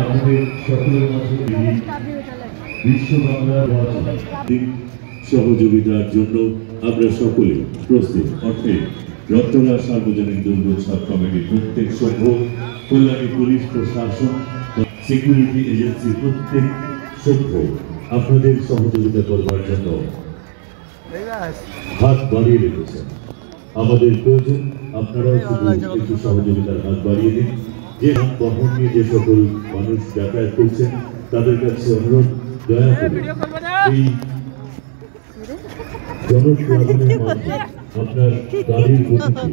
আপনাদের সকলের মাঝে বিশ্ব বাংলা সহযোগিতার জন্য আমরা সকলে প্রস্তুত। অর্থে রত্তলা সার্বজনীন দুর্গোৎসব কমিটির প্রত্যেক সংঘ, কল্যাণী পুলিশ প্রশাসন, সিকিউরিটি এজেন্সি প্রত্যেক সভ্য আপনাদের সহযোগিতা করবার জন্য হাত বাড়িয়ে রেখেছেন। আমাদের প্রয়োজন আপনারাও শুধু একটু সহযোগিতার হাত বাড়িয়ে দিন। যে বহন নিয়ে যে সকল মানুষ যাতায়াত করছেন তাদের কাছে অনুরোধ, দয়া করে এই জনপ্লাবনের মাঝে আপনার গাড়ির গতিকে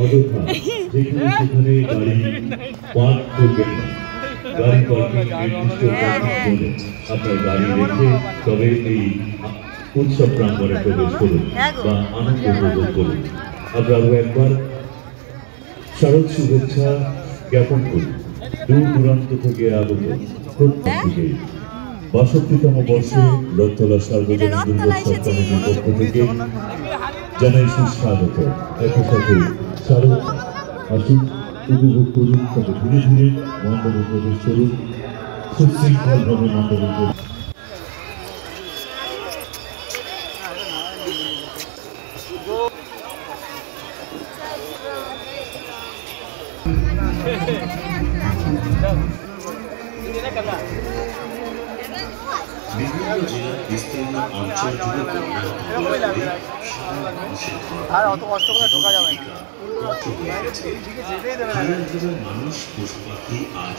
অযথা যেখানে সেখানে গাড়ি পার্ক করবেন না। গাড়ি পার্কিং নির্দিষ্ট জোনে আপনার গাড়ি রেখে তবে এই উৎসব প্রাঙ্গণে প্রবেশ করুন বা আনন্দ উপভোগ করুন। আমরা আরো একবার শারদ শুভেচ্ছা জ্ঞাপন করি দূর দূরান্ত থেকে আগত প্রত্যেককে। ৬২তম বর্ষে রত্তলা সার্বজনীন দুর্গোৎসব কমিটির পক্ষ থেকে জানাই সুস্বাগত। একই সাথে শারদ আসুন, উপভোগ করুন, তবে ধীরে ধীরে মণ্ডপে প্রবেশ করুন, সুশৃঙ্খলভাবে মণ্ডপে প্রবেশ। বিভিন্ন জেলার বিস্তীর্ণ অঞ্চল জুড়ে আর অত কষ্ট করে ঢোকা যাবে না। মানুষ পশু পাখি আজ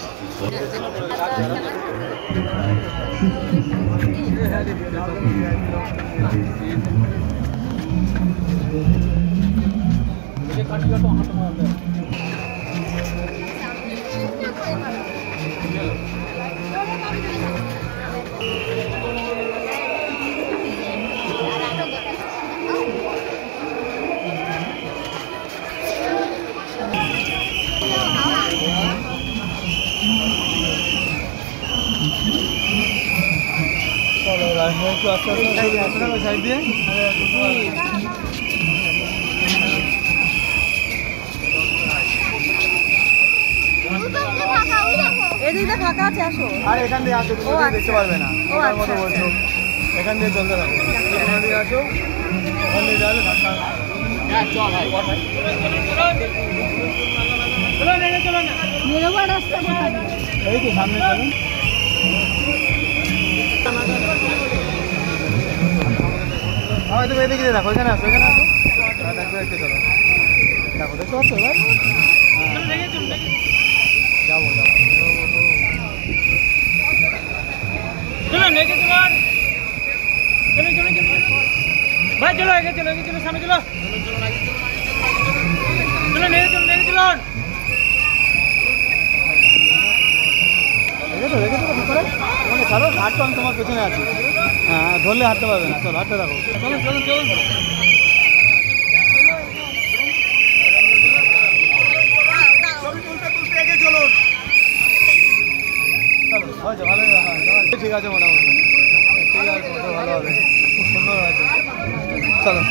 এদিকে ফাঁকা আছে, আসো। আর এখান দিয়ে আসো, দেখতে পারবে না। বলছো এখান দিয়ে চলতে থাকো, এখান দিয়ে আসো, ওখান দিয়ে যাবে ধাক্কা। এই তো সামনে চলুন। তুমি এদিকে দেখো, এখানে আসো, এখানে আসো, দেখো একটু চলো, দেখো দেখতে পাচ্ছ এবার। যাবো যাবো, চলো নেকে চলো, চলো চলো চলো ভাই, চলো এগিয়ে চলো, এগিয়ে চলো, সামনে চলো, চলো নেকে চলো, নেকে চলো, রেখে তো রেখে তো করে মানে ছাড়ো, হাঁটতো আমি তোমার পেছনে আছি। হ্যাঁ, ধরলে হাঁটতে পারবে না, চলো হাঁটতে থাকো, চলো চলো চলো ঠিক আছে, মোটামুটি ঠিক আছে, ভালো হবে, খুব সুন্দর হয়েছে, চলো।